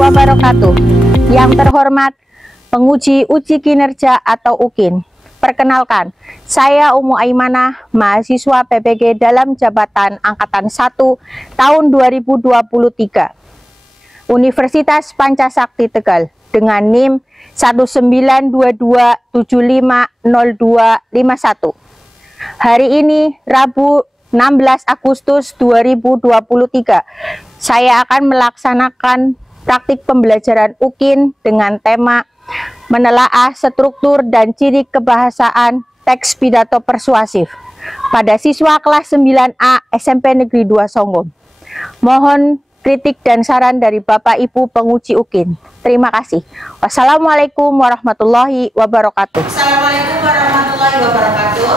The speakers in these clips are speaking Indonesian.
wabarakatuh. Yang terhormat penguji uji kinerja atau UKIN. Perkenalkan, saya Umu Aimanah, mahasiswa PPG dalam jabatan Angkatan 1 tahun 2023. Universitas Pancasakti Tegal dengan NIM 19227500251. Hari ini Rabu 16 Agustus 2023, saya akan melaksanakan praktik pembelajaran UKIN dengan tema menelaah struktur dan ciri kebahasaan teks pidato persuasif pada siswa kelas 9A SMP Negeri 2 Songgom. Mohon kritik dan saran dari Bapak Ibu penguji UKIN. Terima kasih. Wassalamualaikum warahmatullahi wabarakatuh. Assalamualaikum warahmatullahi wabarakatuh.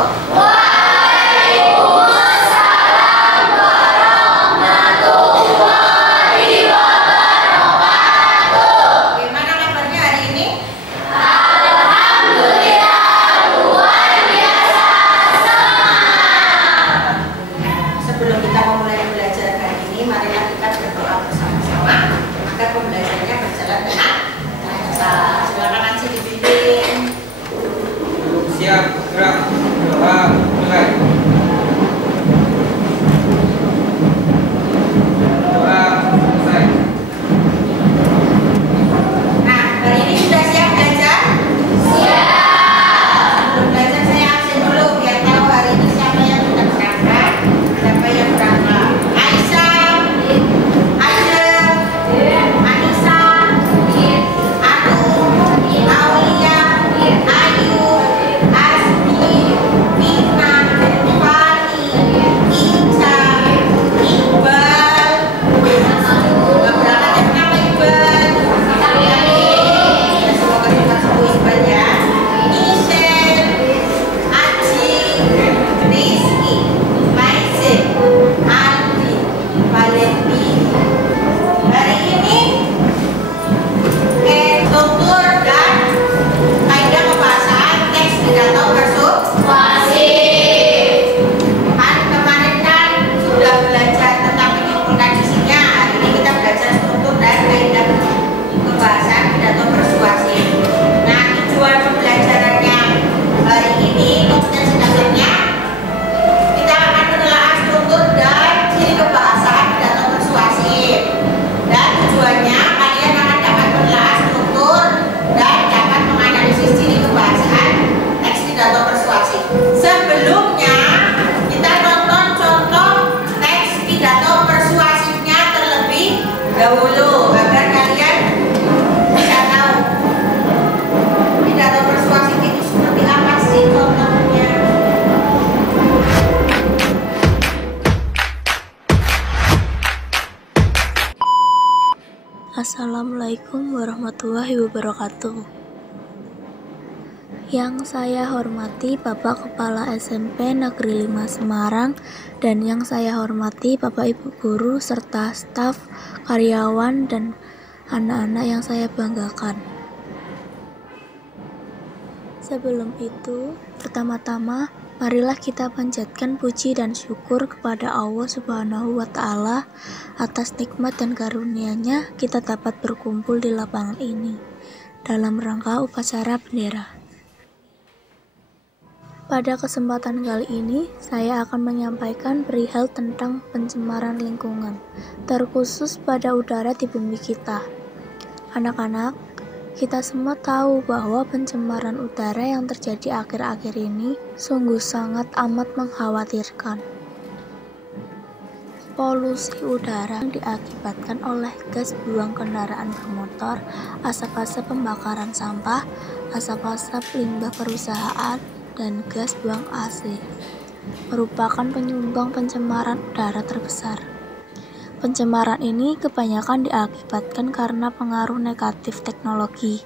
Pembelajarannya berjalan dengan lancar. Silakan Nancy dibimbing. Siap, gerak, doa, mulai. Doa, selesai. Nah, hari ini sudah siap belajar? Siap. Sebelum belajar saya absen dulu biar tahu hari ini siapa yang sudah berangkat, siapa yang berangkat. Aisyah, Aisyah, Anissa, Anu, Aulia, Ayu, Asmi, Vina, Fani, Ica, Iqbal. Nggak berangkat ya, kenapa Iqbal? Semoga cepat sembuh Iqbal ya. Michelle, Aci, Rizky, Maizin, Aldi, Valentine. Hari ini struktur dan kaidah pembahasan teks pidato persuasif. Kemarin kan sudah belajar tentang menyimpulkan isinya. Hari ini kita belajar struktur dan kaidah pembahasan pidato persuasif. Nah, tujuan pembelajarannya hari ini kompetensi dasarnya kita akan menelaah struktur dan ciri kebahasaan pidato persuasif. Dan tujuannya kalian akan dapat menelaah struktur dan dapat menganalisis ciri kebahasaan teks pidato persuasif. Sebelumnya kita nonton contoh teks pidato persuasifnya terlebih dahulu agar kalian bisa tahu pidato persuasif itu seperti apa sih contohnya. Assalamualaikum warahmatullahi wabarakatuh. Yang saya hormati Bapak Kepala SMP Negeri 5 Semarang dan yang saya hormati Bapak Ibu guru serta staf, karyawan dan anak-anak yang saya banggakan. Sebelum itu, pertama-tama marilah kita panjatkan puji dan syukur kepada Allah Subhanahu wa Ta'ala atas nikmat dan karunia-Nya kita dapat berkumpul di lapangan ini dalam rangka upacara bendera. Pada kesempatan kali ini, saya akan menyampaikan perihal tentang pencemaran lingkungan, terkhusus pada udara di bumi kita. Anak-anak, kita semua tahu bahwa pencemaran udara yang terjadi akhir-akhir ini sungguh sangat amat mengkhawatirkan. Polusi udara yang diakibatkan oleh gas buang kendaraan bermotor, asap-asap pembakaran sampah, asap-asap limbah perusahaan, dan gas buang AC merupakan penyumbang pencemaran udara terbesar. Pencemaran ini kebanyakan diakibatkan karena pengaruh negatif teknologi.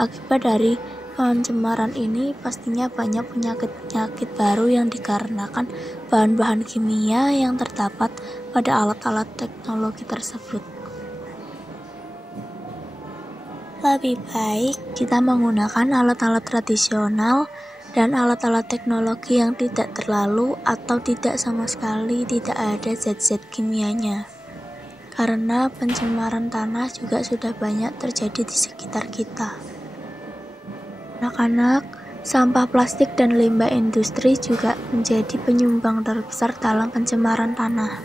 Akibat dari pencemaran ini pastinya banyak penyakit-penyakit baru yang dikarenakan bahan-bahan kimia yang terdapat pada alat-alat teknologi tersebut. Lebih baik kita menggunakan alat-alat tradisional dan alat-alat teknologi yang tidak terlalu atau tidak sama sekali tidak ada zat-zat kimianya. karena pencemaran tanah juga sudah banyak terjadi di sekitar kita. Anak-anak, sampah plastik dan limbah industri juga menjadi penyumbang terbesar dalam pencemaran tanah.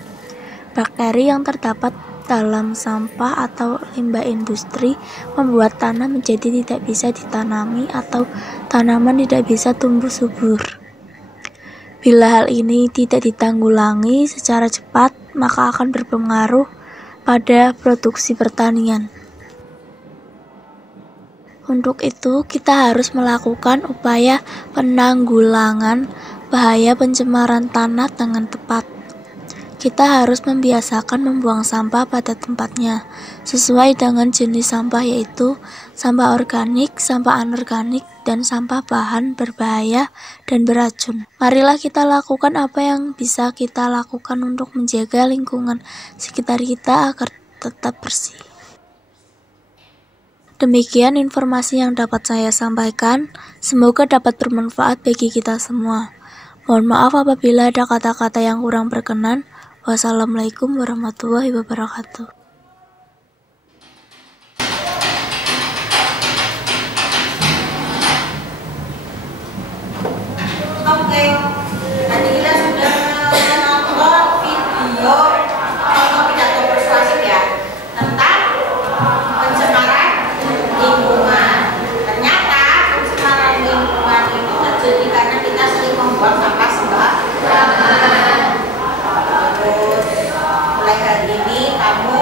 Bakteri yang terdapat dalam sampah atau limbah industri membuat tanah menjadi tidak bisa ditanami atau tanaman tidak bisa tumbuh subur. Bila hal ini tidak ditanggulangi secara cepat, maka akan berpengaruh pada produksi pertanian. Untuk itu, kita harus melakukan upaya penanggulangan bahaya pencemaran tanah dengan tepat. Kita harus membiasakan membuang sampah pada tempatnya, sesuai dengan jenis sampah yaitu sampah organik, sampah anorganik, dan sampah bahan berbahaya dan beracun. Marilah kita lakukan apa yang bisa kita lakukan untuk menjaga lingkungan sekitar kita agar tetap bersih. Demikian informasi yang dapat saya sampaikan, semoga dapat bermanfaat bagi kita semua. Mohon maaf apabila ada kata-kata yang kurang berkenan. Wassalamualaikum warahmatullahi wabarakatuh. Oke, tadi kita sudah menonton video pidato persuasif ya tentang pencemaran lingkungan. Ternyata pencemaran lingkungan itu terjadi karena kita sering membuang sampah sembarangan. Terus mulai hari ini kamu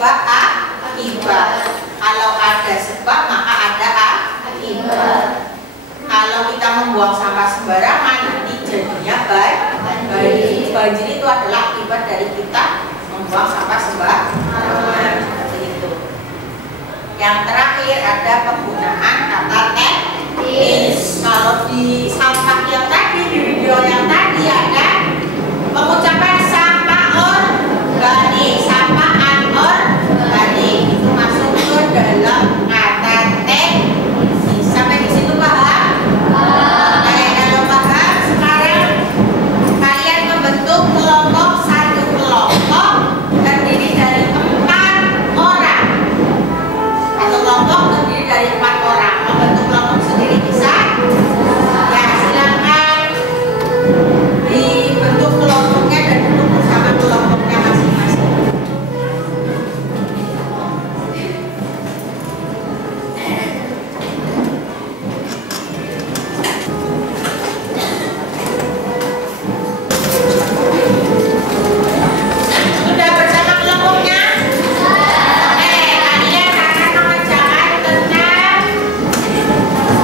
sebab akibat. Kalau ada sebab maka ada akibat. Kalau kita membuang sampah sembarangan nanti jadinya banjir. Banjir itu adalah akibat dari kita membuang sampah sembarangan. Begitu. Yang terakhir ada penggunaan kata teknis. Kalau di sampah yang tadi, di video yang tadi ada pengucapan sampah organik, sampah anorganik itu masuk ke dalam kata teknis. Sampai di situ paham? Kalau paham, sekarang kalian membentuk kelompok, satu kelompok terdiri dari 4 orang. Satu kelompok terdiri dari 4 orang. Membentuk kelompok sendiri bisa? Ya, silakan dibentuk kelompoknya dan duduk bersama kelompoknya masing-masing. Sudah bersama kelompoknya? Kalian akan mengerjakan tentang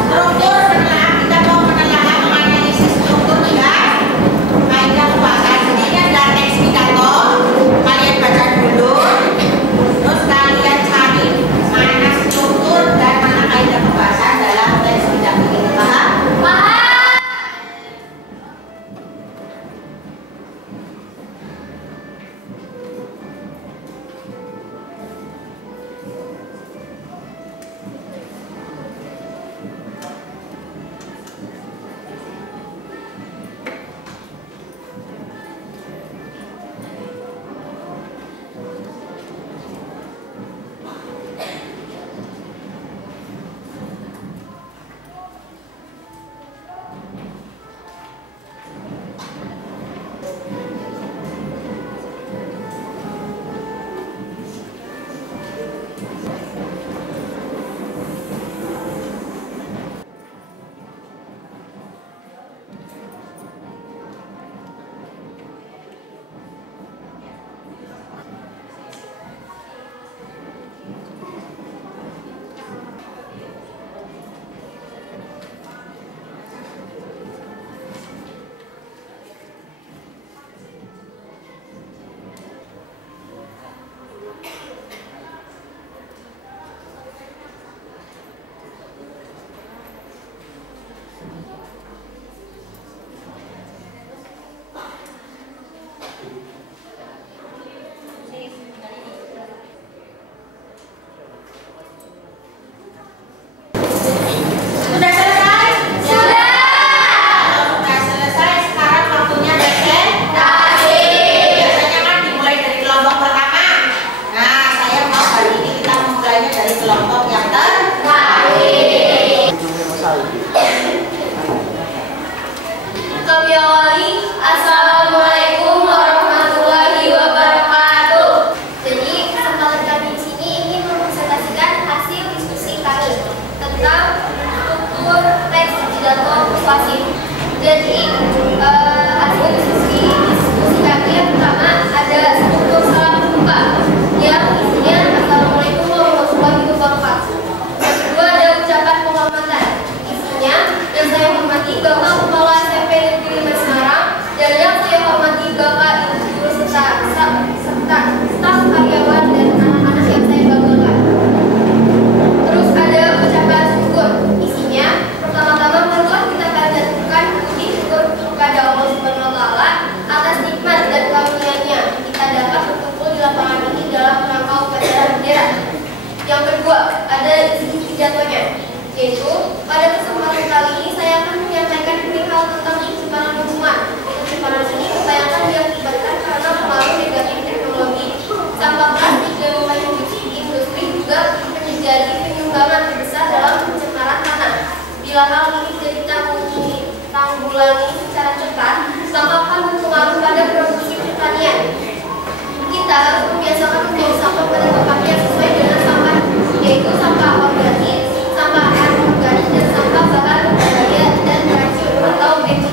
struktur penelahan. Kita mau menelaah menganalisis struktur dan kaidah pembahasan. Ini ada teks pidato. Kalian baca dulu, terus kalian cari mana struktur dan mana kaidah pembahasan dalam teks pidato ini. Paham? Sudah selesai? Sudah. Kalau sudah selesai, sekarang waktunya presentasi. Biasanya kan dimulai dari kelompok pertama. Nah, saya mau hari ini kita memulainya dari kelompok yang terakhir. Kami awali, Assalamualaikum warahmatullahi wabarakatuh. Jadi kesempatan kami di sini ingin mempresentasikan hasil diskusi kami tentang struktur teks pidato persuasif. Jadi hasil diskusi kami yang pertama ada struktur salam jumpa yang isinya Assalamualaikum warahmatullahi wabarakatuh. Yang kedua ada ucapan penghormatan isinya yang saya hormati Bapak Kepala SMP Negeri 5 Semarang dan yang saya hormati Bapak Ibu guru serta staf karyawan dan anak-anak yang saya banggakan. Terus ada ucapan syukur isinya pertama-tama marilah kita panjatkan puji syukur kepada Allah Subhanahu wa taala atas nikmat dan karunia-Nya kita dapat berkumpul di lapangan ini dalam rangka upacara bendera. Yang kedua ada isi pidatonya, yaitu pada kesempatan kali ini saya akan menyampaikan perihal tentang pencemaran lingkungan. Pencemaran ini kebanyakan diakibatkan karena pengaruh negatif teknologi, sampah plastik dan limbah industri juga menjadi penyumbangan terbesar dalam pencemaran tanah. Bila hal ini tidak ditanggulangi secara cepat, maka akan berpengaruh pada produksi pertanian. Kita harus membiasakan membuang sampah pada tempatnya sesuai dengan sampah, yaitu sampah organik, sampah anorganik, dan sampah bahan berbahaya dan beracun atau B3.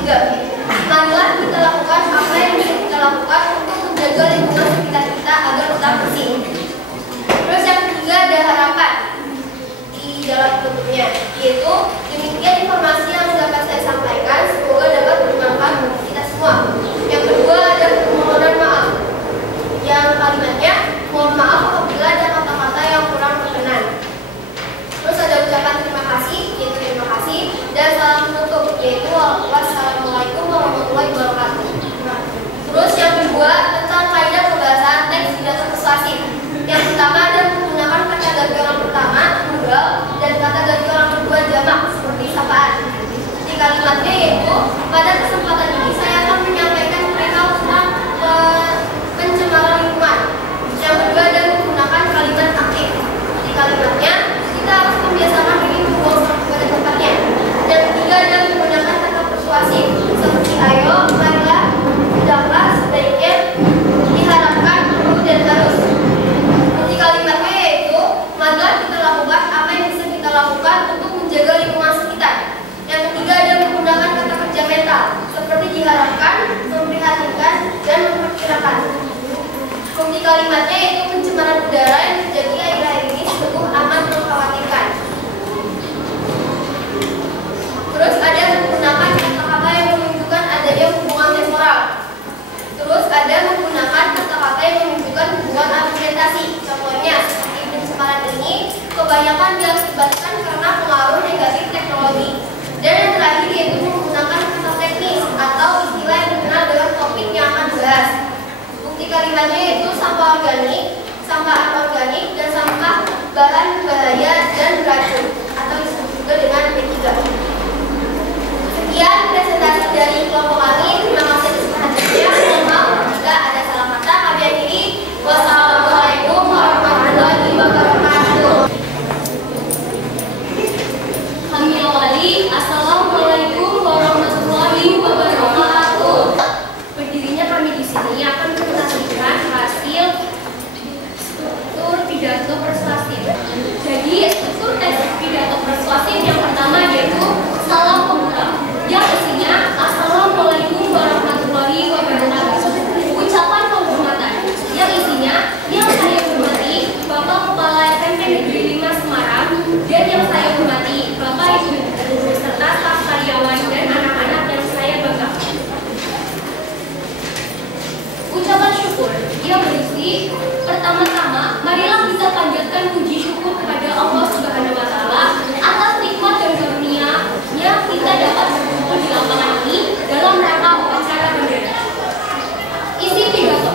Marilah kita lakukan apa yang bisa kita lakukan untuk menjaga lingkungan sekitar kita agar tetap bersih. Yaitu demikian informasi yang dapat saya sampaikan, semoga dapat bermanfaat bagi kita semua. Yang kedua ada permohonan maaf. Yang kalimatnya, mohon maaf apabila ada kata-kata yang kurang berkenan. Terus ada ucapan terima kasih, yaitu terima kasih, dan salam penutup, yaitu wassalamualaikum warahmatullahi wabarakatuh. Terus yang kedua tentang kaidah pembahasan teks pidato persuasif. Yang pertama ada menggunakan kata ganti orang pertama plural dan kata ganti orang kedua jamak seperti sapaan. Di kalimatnya yaitu pada kesempatan ini saya akan menyampaikan perihal tentang pencemaran lingkungan. Yang kedua ada menggunakan kalimat aktif. Di kalimatnya kita harus membiasakan diri membuang sampah pada tempatnya. Dan ketiga ada menggunakan kata persuasif seperti ayo, marilah, tidaklah, sebaiknya, diharapkan, perlu, dan harus. Di kalimatnya yaitu marilah kita lakukan apa yang bisa kita lakukan untuk menjaga lingkungan sekitar. Yang ketiga ada menggunakan kata kerja mental seperti diharapkan, memprihatinkan, dan memperkirakan. Kunci kalimatnya yaitu pencemaran udara yang terjadi akhir-akhir ini sungguh amat mengkhawatirkan. Terus ada menggunakan kata-kata yang menunjukkan adanya hubungan temporal. Terus ada menggunakan kata-kata yang menunjukkan hubungan argumentasi. Contohnya seperti pencemaran ini kebanyakan diakibatkan karena pengaruh negatif teknologi. Dan yang terakhir yaitu menggunakan kata teknis atau istilah yang dikenal dengan topik yang akan dibahas. Bukti kalimatnya yaitu sampah organik, sampah anorganik, dan sampah bahan berbahaya dan beracun atau disebut juga dengan B3. Sekian presentasi dari kelompok kami. Terima kasih atas perhatiannya. Mohon maaf jika ada salah kata. Kami akhiri. Wassalamualaikum warahmatullahi wabarakatuh. Kami awali. Assalamualaikum warahmatullahi wabarakatuh. Berdirinya kami di sini akan menyampaikan hasil struktur pidato persuasif. Jadi struktur teks pidato persuasif yang pertama yaitu salam pembuka, yang isinya assalamualaikum warahmatullahi wabarakatuh. Ucapan penghormatan yang isinya yang saya hormati Bapak Kepala SMP Negeri 5 Semarang dan yang saya hormati Bapak Ibu guru beserta staf karyawan dan anak-anak yang saya banggakan. Ucapan syukur yang berisi pertama-tama marilah kita panjatkan puji syukur kepada Allah Subhanahu wa taala atas nikmat dan karunia-Nya kita dapat berkumpul di lapangan ini dalam rangka upacara bendera. Isi pidato.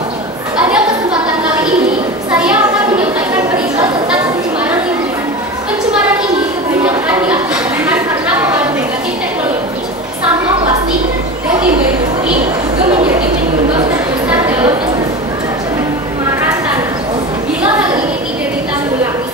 Pada kesempatan kali ini saya akan menyampaikan perihal tentang pencemaran lingkungan. Pencemaran ini kebanyakan diakibatkan karena pengaruh negatif teknologi, sampah plastik, dan limbah industri juga menjadi penyumbang terbesar dalam pencemaran tanah. Bila hal ini tidak ditanggulangi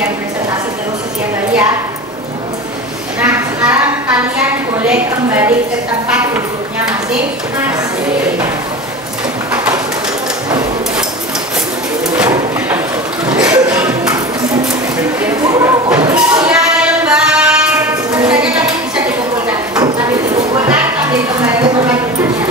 latihan presentasi terus setiap hari ya. Nah, sekarang kalian boleh kembali ke tempat duduknya masing-masing. Oh ya, lembar. Sebenarnya tadi bisa dikumpulkan. Sambil dikumpulkan, sambil kembali ke tempat duduknya.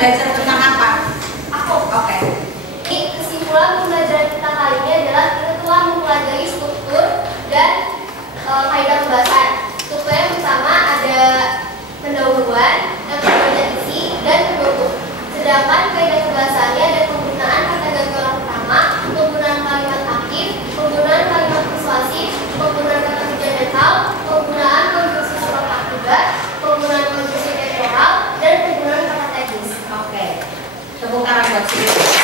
Belajar tentang apa? Oke. Kesimpulan pembelajaran kita kali ini adalah kita telah mempelajari struktur dan kaidah pembahasan. Struktur yang pertama ada pendahuluan, yang kedua ada isi dan penutup. Sedangkan kaidah pembahasannya ada penggunaan kata ganti orang pertama, penggunaan kalimat aktif, penggunaan kalimat persuasif, penggunaan kata kerja netral, penggunaan konstruksi sebab akibat, penggunaan konstruksi temporal, dan penggunaan kata teknis. Oke. Tepuk tangan buat sini.